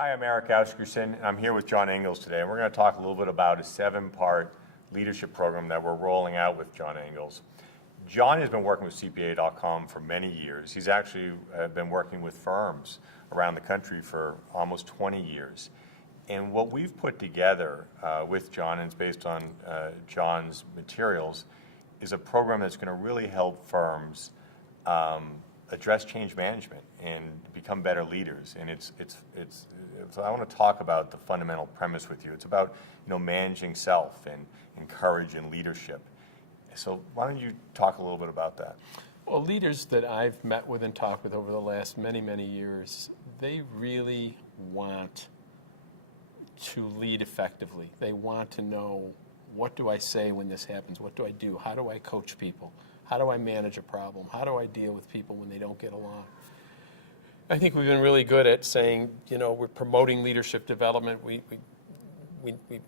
Hi, I'm Erik, Asgeirsson, and I'm here with John Engels today. And we're going to talk a little bit about a 7-part leadership program that we're rolling out with John Engels. John has been working with CPA.com for many years. He's actually been working with firms around the country for almost 20 years. And what we've put together with John, and it's based on John's materials, is a program that's going to really help firms address change management and become better leaders. And so I want to talk about the fundamental premise with you. It's about managing self and courage and leadership. So why don't you talk a little bit about that? Well, leaders that I've met with and talked with over the last many, many years, they really want to lead effectively. They want to know, what do I say when this happens? What do I do? How do I coach people? How do I manage a problem? How do I deal with people when they don't get along? I think we've been really good at saying, we're promoting leadership development. We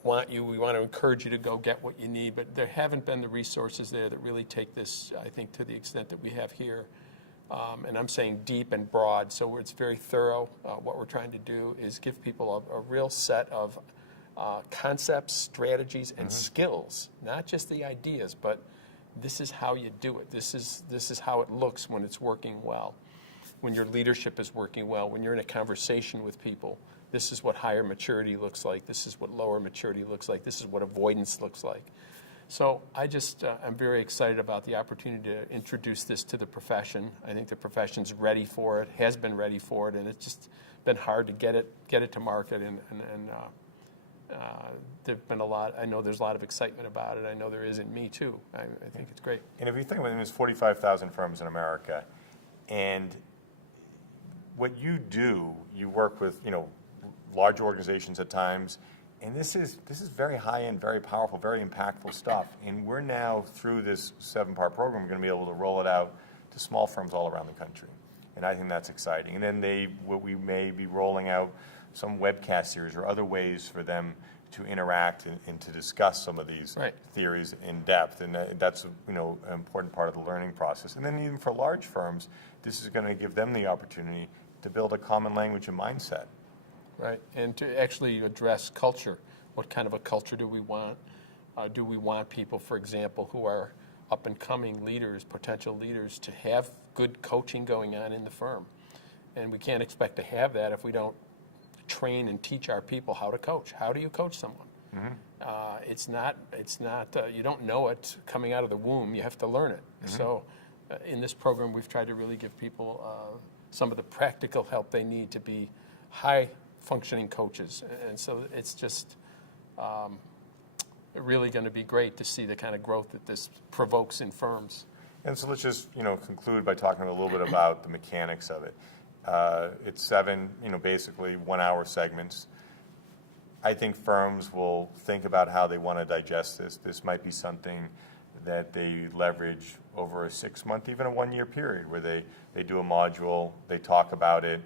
want you, we want to encourage you to go get what you need, but there haven't been the resources there that really take this, I think, to the extent that we have here. And I'm saying deep and broad, so it's very thorough. What we're trying to do is give people a real set of concepts, strategies, and skills, not just the ideas, but this is how you do it. This is how it looks when it's working well, when your leadership is working well, when you're in a conversation with people. This is what higher maturity looks like. This is what lower maturity looks like. This is what avoidance looks like. So I'm very excited about the opportunity to introduce this to the profession. I think the profession's ready for it, has been ready for it, and it's just been hard to get it to market. And there've been a lot. I know there's a lot of excitement about it. I know there is in me too. I think it's great. And if you think about it, there's 45,000 firms in America, and what you do, you work with large organizations at times. And this is very high-end, very powerful, very impactful stuff. And we're now, through this 7-part program, going to be able to roll it out to small firms all around the country. And I think that's exciting. And then we may be rolling out some webcast series or other ways for them to interact and to discuss some of these theories in depth. And that's an important part of the learning process. And then even for large firms, this is going to give them the opportunity to build a common language and mindset. Right, and to actually address culture. What kind of a culture do we want? Do we want people, for example, who are up-and-coming leaders, potential leaders, to have good coaching going on in the firm? And we can't expect to have that if we don't train and teach our people how to coach. How do you coach someone? It's not. You don't know it coming out of the womb. You have to learn it. So, in this program, we've tried to really give people some of the practical help they need to be high-functioning coaches. And so it's just really going to be great to see the kind of growth that this provokes in firms. And so let's just conclude by talking a little bit about the mechanics of it. It's 7, basically 1-hour segments. I think firms will think about how they want to digest this. This might be something that they leverage over a 6-month, even a 1-year period, where they do a module, they talk about it,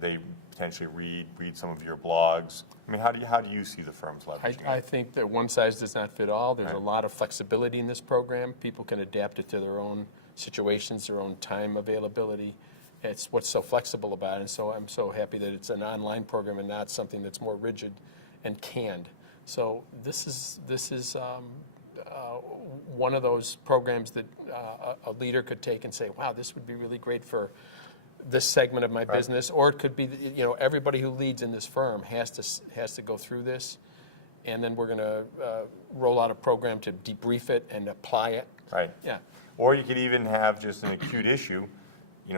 they potentially read some of your blogs. I mean, how do you see the firms leveraging I think that one size does not fit all. There's a lot of flexibility in this program. People can adapt it to their own situations, their own time availability. It's what's so flexible about it. And so I'm so happy that it's an online program and not something that's more rigid and canned. So this is one of those programs that a leader could take and say, wow, this would be really great for this segment of my business. Or it could be, everybody who leads in this firm has to go through this. And then we're going to roll out a program to debrief it and apply it. Right. Yeah. Or you could even have just an acute issue.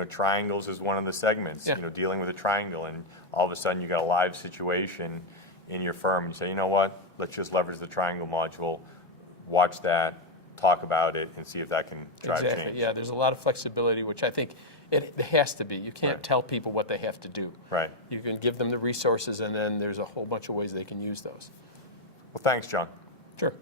Triangles is one of the segments, dealing with a triangle, and all of a sudden you got a live situation in your firm, and you say, you know what, let's just leverage the triangle module, watch that, talk about it, and see if that can drive change. Yeah, there's a lot of flexibility, which I think it has to be. You can't tell people what they have to do. Right. You can give them the resources, and then there's a whole bunch of ways they can use those. Well, thanks, John. Sure.